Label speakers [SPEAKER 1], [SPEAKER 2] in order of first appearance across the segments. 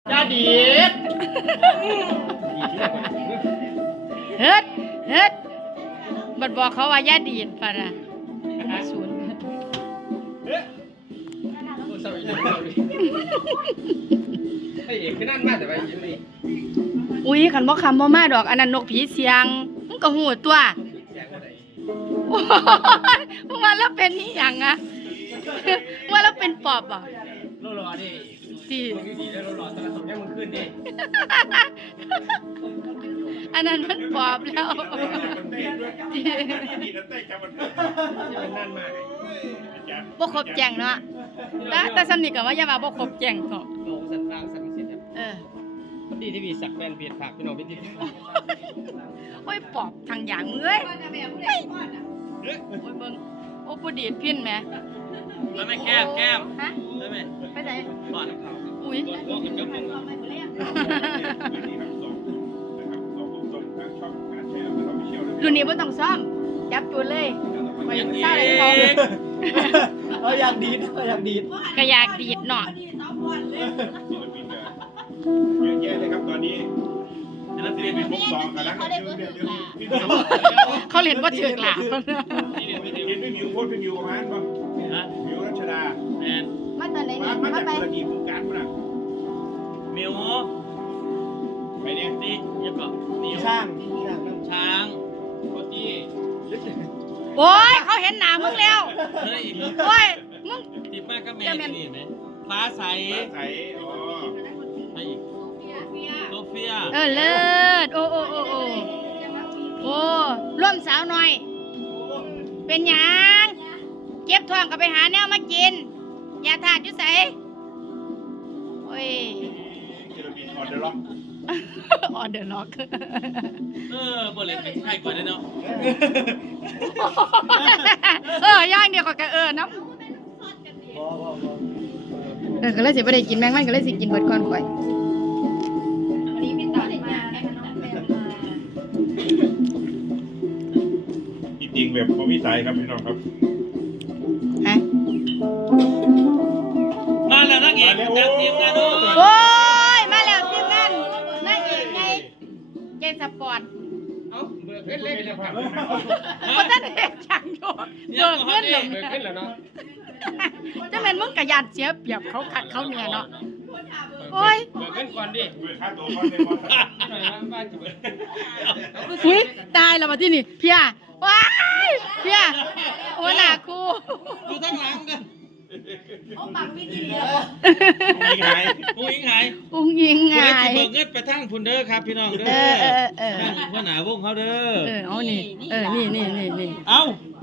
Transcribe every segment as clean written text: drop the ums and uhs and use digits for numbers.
[SPEAKER 1] จ้าดีด
[SPEAKER 2] เฮ็ดบัดบอกเขาว่าอย่าดีดปะนะศูนย์
[SPEAKER 1] ไอ้เอกคือนั่นมากแต่ว่ายิ้มดี
[SPEAKER 2] อุ้ยขันบ่คำบ่มาดอกอันนั้นนกผีเสียงมึงก็หูตัวมึงมาแล้วเป็นนี่หยังอะมึงมาแล้วเป็นปอบอ่ะ
[SPEAKER 1] โลดิ
[SPEAKER 2] ดี
[SPEAKER 1] มึงดีแล้วโลแต่ละสมยังมึงขึ้นดิ
[SPEAKER 2] อันนั้นมันปอบแล้ว
[SPEAKER 1] ดีนะเต้จับมันนั่นมาก
[SPEAKER 2] บ่ครบแจงเนาะแต่สำนึกก็ว่าอย่ามาบ่ครบแจงเนาะ
[SPEAKER 1] โลกสัตว์ต่างสัตว์เสียดีที่มีสักแฟนเปลี่ยนผักพี่น้องพี่ดิ
[SPEAKER 2] โอ้ยปอบทางอย่างมึงเอ้ยโอ้ยเบิ่งโอ้ผู้ดีดพินแหม
[SPEAKER 1] แล้วไม่แก้ม
[SPEAKER 2] ฮะ
[SPEAKER 1] ได้ไหม
[SPEAKER 2] ไปไหน
[SPEAKER 1] บ้านเขา
[SPEAKER 2] อุ้ยรุ่นนี้บ่ต้องซ่อมจับจูนเลยไปซ่าเลยเขา
[SPEAKER 3] อยากดีดก็อยากดีด
[SPEAKER 2] เนาะ
[SPEAKER 4] เยอะแยะเลยครับตอนนี้แล้วเรียนเป็นพวกซองกันแล้ว
[SPEAKER 2] เขาเรียนว่าถึกหลา
[SPEAKER 4] เรียนไม่มิวโคตรเป็นมิวประมาณป่ะมิวรัชดา
[SPEAKER 1] แมน
[SPEAKER 2] มาตอนไหนนี่
[SPEAKER 4] มาจากตุรกีภูการป่ะ
[SPEAKER 1] มิว
[SPEAKER 4] ไปเนี่ย
[SPEAKER 1] นี่ยังก่อนมิวช้างโคตี้
[SPEAKER 2] โอ้ยเขาเห็นหน้ามึงแล้วโอ้ยมึง
[SPEAKER 1] ติดมากก็แมนนี่ไหมฟ้าใส
[SPEAKER 4] อ๋อ
[SPEAKER 1] ใครอีกโซเฟีย
[SPEAKER 2] เลิศโอ้ร่วมสาวหน่อยเป็นหยังเก็บท้องก็ไปหาแนวมากินอย่าถาดอยู่ใส่โอ้ย
[SPEAKER 4] ศิลปินออเดอร์ล็อก
[SPEAKER 2] ออเดอร์ล็อก
[SPEAKER 1] บ่เลยเป็นใครก่อนได้เนาะ
[SPEAKER 2] ย่างเดียวก็น้ำก็เลยสิบ่ได้กินแมงมันก็เลยสิกินเบิดก่อนข่อย
[SPEAKER 4] จริงแบบเขาวิสัยครับพี่น้องครับ
[SPEAKER 2] ฮะ
[SPEAKER 1] มาแล้วนักเอกจากทีมงานโ
[SPEAKER 2] อ้ยมาแล้วทีมงานนักเอกไงเจนสปอร์ต
[SPEAKER 1] เบิกขึ้นเล่นเลยครับ
[SPEAKER 2] เพราะท่านเอกช่างโยเบิกขึ้นเลย
[SPEAKER 1] เบิกขึ้นแล้วเนาะ
[SPEAKER 2] จะเป็นมึงกระยานเสียเปรียบเขาขัดเขาเนี่ยเนาะโอ้ย
[SPEAKER 1] เบิกขึ้นก่อนดิ
[SPEAKER 4] เบิกค่าตัวก่อนเลย
[SPEAKER 1] บ้านจะเบิก
[SPEAKER 2] อุ้ยตายแล้วมาที่นี่พี่อ่ะว้ายพี่อ่ะโอ้หนาคู
[SPEAKER 1] ดูทั้งหลังกัน
[SPEAKER 2] โอ้ปังไม่ดีเลย
[SPEAKER 1] อุ้งหายเบิกเงินไปทั้งพุนเด้อครับพี่น้องเด้อนั่งหัวหน้าวงเขาเด้อ
[SPEAKER 2] เอานี่นี่
[SPEAKER 1] เอา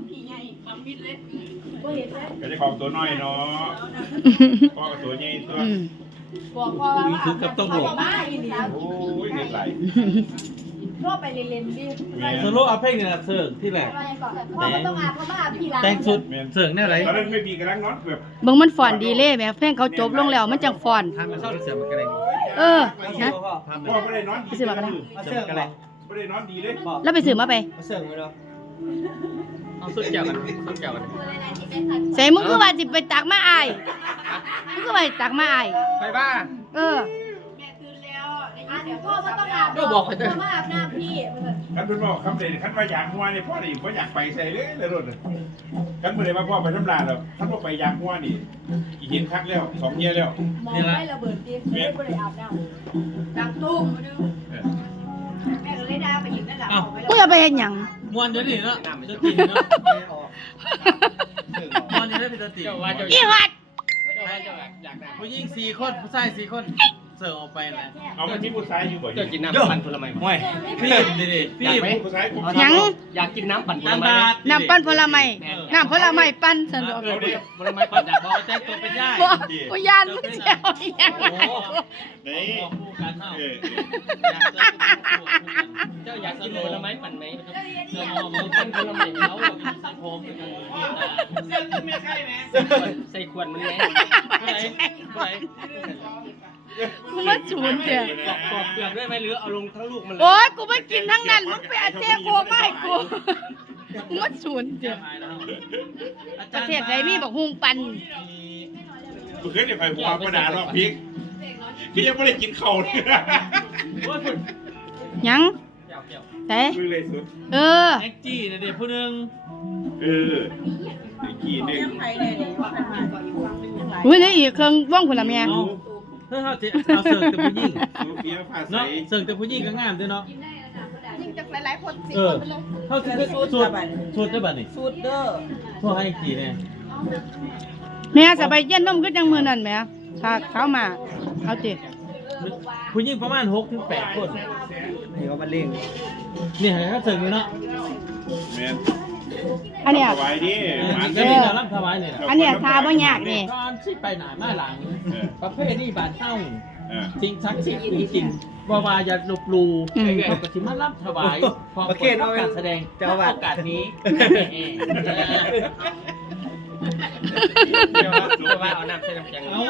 [SPEAKER 4] ก็จะของตัวน้อยเนาะพ่อกับตัวใหญ่ตัว
[SPEAKER 2] บอกพ่อว่า
[SPEAKER 1] ถึงกับต้องหลบ
[SPEAKER 4] โอ้ยเงินไหล
[SPEAKER 2] ทั่วไปเล่นๆดิ
[SPEAKER 1] สโลอัพเพลงเนี่ยเสิร์ฟที่แหลกแต่งสุดเสิร์ฟแน่ไร
[SPEAKER 4] ตอนนั้นไม่มีกระดังน็อตแบบ
[SPEAKER 2] เบิ่งมันฟอนดีเลยแม่เพลงเขาจบลงแล้วมันจังฟอน
[SPEAKER 1] ทำมาเข้าเสียงมันกระไร
[SPEAKER 2] นะ
[SPEAKER 4] พ่อไม่ได้นอน
[SPEAKER 2] ไปซื้อมากันแล้ว
[SPEAKER 1] เสียงกระไร
[SPEAKER 4] ไม่ได้นอนดีเลย
[SPEAKER 2] แล้วไปซื้อมาไป
[SPEAKER 1] เสิร์ฟไปแล้วเอาสุดแก้วกัน
[SPEAKER 2] ใส่มึงคือว่าสิไปตักมาอายมึงคือว่าตักมาอาย
[SPEAKER 1] ไปบ้า
[SPEAKER 2] แม่ตื่นแล้วเดี๋ยวพ่อมาต้องอาบน้ำพ่อมาอาบน้ำพี่
[SPEAKER 4] คันเป็นบอกคำเด่นคันว่าอยากหัวนี่พ่อนี่พ่ออยากไปใส่เลยรถคันเมื่อไรมาพ่อไปทำลายแล้วคันว่าไปอยากหัวนี่อีกหินคักแล้ว2 เยียแล้ว
[SPEAKER 2] มองไม่ระเบิดดิไม่ได้อาบน้ำดังตุ้มมาดูแม่ก็เลยได้ไปหยิบนั่นแหละกูจะไปเห็นหยัง
[SPEAKER 1] มวนเดี๋ยวนี้เนาะจะกินเนาะมวนเดี๋ยวนี้เป็นตัวตี
[SPEAKER 2] อีหัด
[SPEAKER 1] ผู้หญิง4 คนผู้ชาย4 คนเสิร์ฟออกไปอะไร
[SPEAKER 4] เอามาที่ผู้ชายอยู่บ่อย
[SPEAKER 1] จะกินน้ำปั่นผลไม้ห่วยพี่พี่
[SPEAKER 4] ผู้ชาย
[SPEAKER 2] ยัง
[SPEAKER 1] อยากกินน้ำปั่นผลไม้
[SPEAKER 2] น้ำปั่นผลไม้น้ำผลไม้ปั่นสนุก
[SPEAKER 1] ผลไม้ปั่นอยากบอกแจ้งตัวเป็นย่า
[SPEAKER 2] ผู้ยานผู้เชี่ยวยัง
[SPEAKER 4] นี่
[SPEAKER 1] คู่กันเนาะเจ้าอยากกินผลไม้ปั่นไหมเจ้าบอกปั่นผลไม้เขาสังคมเสื้อคุณไม่ใช่ไหมใส่ขวดมันไหม
[SPEAKER 2] กูมาจูนเถอะ
[SPEAKER 1] ปอกเปลือกด้วยไหมหรือเอาลงทั้งลูกมันเลย
[SPEAKER 2] โอ๊ยกูไม่กินทั้งนั้นมึงไปอาเจียโกไม่กูมาจูนเถอะประเทศไหนมีบอกฮุงปัน
[SPEAKER 4] กูเคยได้ไปหัวกระดาษรอบพริกคือยังไม่ได้กินข้าวเลย
[SPEAKER 1] โอ้ยคุณ
[SPEAKER 2] ยัง
[SPEAKER 1] เกี่ยวเกี่ยว
[SPEAKER 2] แต่
[SPEAKER 4] มือเลยสุด
[SPEAKER 2] เออ
[SPEAKER 1] แอ็กจี้นะเด็กผู้หนึง
[SPEAKER 4] เออไอ้กี่หนึ่ง
[SPEAKER 3] ยังไงเนี่ยนี่ว่ากันมาก่อนอยู่ฟังเป็นยังไง
[SPEAKER 2] อุ้ยนี่อีกเครื่องว่องผุนละแม่
[SPEAKER 1] เอาเพื่อเขาจะเอาเสิร์ฟแต่ผู้หญิง
[SPEAKER 4] โซเฟียผ้าใส
[SPEAKER 1] เนาะเสิร์ฟแต่ผู้หญิงก็งามด้วยเนาะ
[SPEAKER 3] ยิ่งจากหลายๆคนสิ
[SPEAKER 1] เออเขาจะสูตรได้บัดนี่
[SPEAKER 3] สูตรเด้อ
[SPEAKER 1] ทั่วให้กี่เนี่ย
[SPEAKER 2] แม่จะไปเย็นนมก็จังมือนั่นแม่ถ้าเขามาเอาติ
[SPEAKER 1] ผู้หญิงประมาณ6 ถึง 8 คน
[SPEAKER 5] นี่ก็มาเล่ง
[SPEAKER 1] นี่ให้เขาเสิร์ฟอยู่เนาะ
[SPEAKER 4] แม่น
[SPEAKER 2] อันเนี้ย
[SPEAKER 4] สบายดิหมา
[SPEAKER 1] ก็
[SPEAKER 4] เด้
[SPEAKER 1] นี่
[SPEAKER 4] อ
[SPEAKER 1] เรารับถวายนี่แหละ
[SPEAKER 2] อันเนี้ยทาบ่ยากนี่
[SPEAKER 1] ตอนที่ไปหนามาหลัง ประเภทนี้บาดเท่า จริงชักจริงจริงว่าอย่าลบลูเขาก็สิมารับถวายพร้อมการแสดงโอกาสนี้เดี๋ยวว่าเอาน้ำใส่น้ำแข็งเอา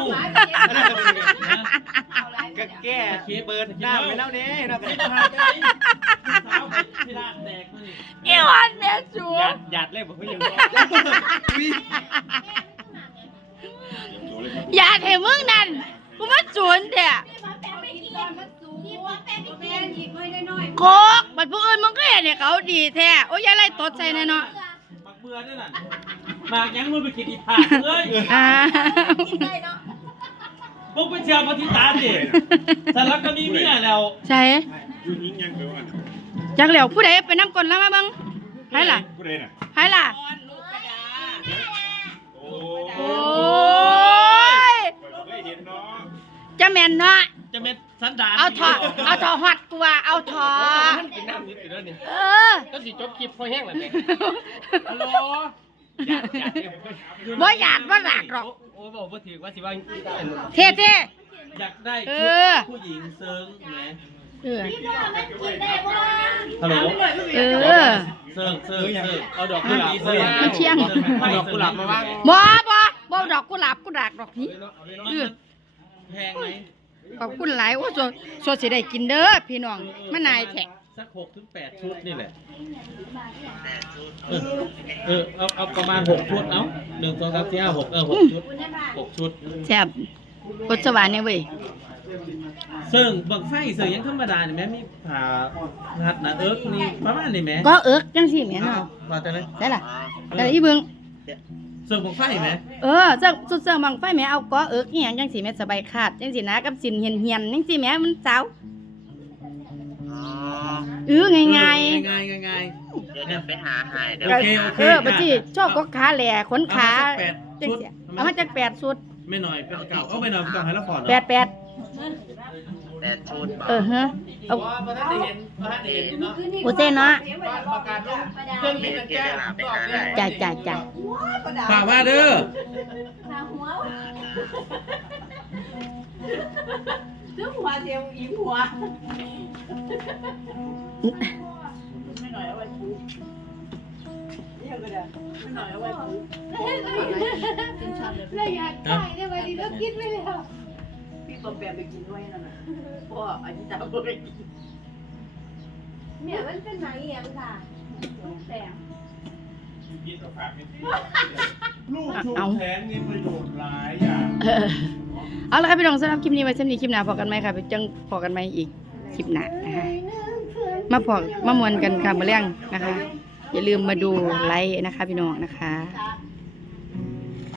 [SPEAKER 5] ก็แก้เปิดหน้าไปแล้วเนี่ยเราก็
[SPEAKER 1] พาไปสาวไปที่ร้านแดกมานี่
[SPEAKER 2] เอวันแม่สู
[SPEAKER 1] หยาดเลยบอกเขายัง
[SPEAKER 2] อย่าเทมึงนั่นกูมาสวนเถอะโคกบัดผู้อื่นมึงก็เห็นเนี่ยเขาดีแท้โอ้ยยายไล่ตดใส่แน่เนาะ
[SPEAKER 1] มักเบื่อนั่นน่ะมากยังมึงไปกินอีผาเลย
[SPEAKER 2] อ่า
[SPEAKER 1] พวกไปเชียร์ปฏิตาสิสารก็มีเมียแล้ว
[SPEAKER 2] ใช่
[SPEAKER 4] อยู่ยิงยังเดี๋ยวอ่ะ
[SPEAKER 2] จักเหลียวผู้ใดไปน้ำกลนแล้วมาบ้างใครล่ะ
[SPEAKER 4] ผู้ใดน่ะ
[SPEAKER 2] ใครล่ะ
[SPEAKER 4] โอ้
[SPEAKER 2] โอ้ย
[SPEAKER 4] เคยเห็นเนาะ
[SPEAKER 2] จะแม่นเนาะ
[SPEAKER 1] จะเม็ดสันดาน
[SPEAKER 2] เอาถอดฮอดกูว่าเอาถอด
[SPEAKER 1] กินน้ำนิดเดียวนี่
[SPEAKER 2] เออ
[SPEAKER 1] ก็สิจบคลิปพอแห้งแล้วแม่ฮัลโหล
[SPEAKER 2] บ่อยากบ่หลากหรอก
[SPEAKER 1] โอ้บอกว่าถือว่าสิว่า
[SPEAKER 2] เท่เท่
[SPEAKER 1] อยากได้
[SPEAKER 2] เอ
[SPEAKER 1] ชุ
[SPEAKER 2] อ
[SPEAKER 1] ดผู้หญิงเซิร์งไหม
[SPEAKER 2] เออ
[SPEAKER 1] ฮัลโหล
[SPEAKER 2] เออ
[SPEAKER 1] เซิร์งเอาดอกกุหลาบ
[SPEAKER 2] มันเชี่ยง
[SPEAKER 1] เอาดอกกุหลาบมาบ้าง
[SPEAKER 2] บ่ดอกกุหลาบกูดากดอกนี้ เออ
[SPEAKER 1] แพงไหม
[SPEAKER 2] ขอบคุณหลายโอ้สดสิได้กินเด้อพี่น้องมานายแท้
[SPEAKER 1] สัก6 ถึง 8 ชุดนี่แหละเอาประมาณ6 ชุดเอา1 2 3 4 5 6 6 ชุด6 ชุด
[SPEAKER 2] แซ่บกดสวรรค์เนี่ยเว้ย
[SPEAKER 1] เซิร์งบังไฟเซิร์งยังธรรมดาเนี่ยแม่มีผ่าหัดนะนี่ประมาณนี้แม่
[SPEAKER 2] ก็เอิกจังซี่แม่เนาะ
[SPEAKER 1] ว่าแต่นั้น
[SPEAKER 2] ได้ล่ะแต่อีเบิ่ง
[SPEAKER 1] เซิร์งบังไฟไหม
[SPEAKER 2] สุดเสื่องบังไฟแม่เอาก็เอิกอีหยังจังสิแม่สบายขาดจังสินะกับสินเหียนๆจังสิแม่มันสาวง่าย
[SPEAKER 1] ง่าย
[SPEAKER 5] เดี๋ยวไปหาหายเดี๋ยว
[SPEAKER 1] โอเค
[SPEAKER 2] บัดนี้ชอบก็ขาแหล่ขนขา
[SPEAKER 1] จั
[SPEAKER 2] จั
[SPEAKER 1] ง
[SPEAKER 2] ง
[SPEAKER 1] สิ
[SPEAKER 2] สิเอามาจาก8สุด
[SPEAKER 1] ไม่หน่อยเป็นเก่าเอาไม่หน่อยต้องให้เราผ่อน
[SPEAKER 2] 8
[SPEAKER 5] แต่ชุด
[SPEAKER 2] เออฮะเอา
[SPEAKER 1] พระท่านได้เห็นเนาะ
[SPEAKER 2] โอเซ่เนาะ
[SPEAKER 1] ประกาศลงเครื่องบินแก้ว
[SPEAKER 5] ไปหาได้
[SPEAKER 2] จ้า
[SPEAKER 1] ฝากมาเด้อ
[SPEAKER 3] ซึ่งหัวเทียมอีหัวไม่หน่อยเอาไว้ชุบนี่ก็ได้ไม่หน่อยเอาไว้ชุบพี่ปอมแปมไปกินด้วยนั่นน่ะพ่ออาจารย์ไปกิน
[SPEAKER 6] เนี่ยมันเป็นหนังเอียงค่ะลูกแสง
[SPEAKER 4] ลูกชูแทงนี่ประโยชน์หลายอย่าง
[SPEAKER 2] เอาละครับพี่น้องสำหรับคลิปนี้ไว้สำหรับคลิปหน้าพอกันไหมค่ะไปจังพอกันไหมอีกคลิปหน้านะคะมามวนกันค่ะมาเรื่องนะคะ อย่าลืมมาดูไลค์นะคะพี่น้องนะคะ
[SPEAKER 6] ค่ะ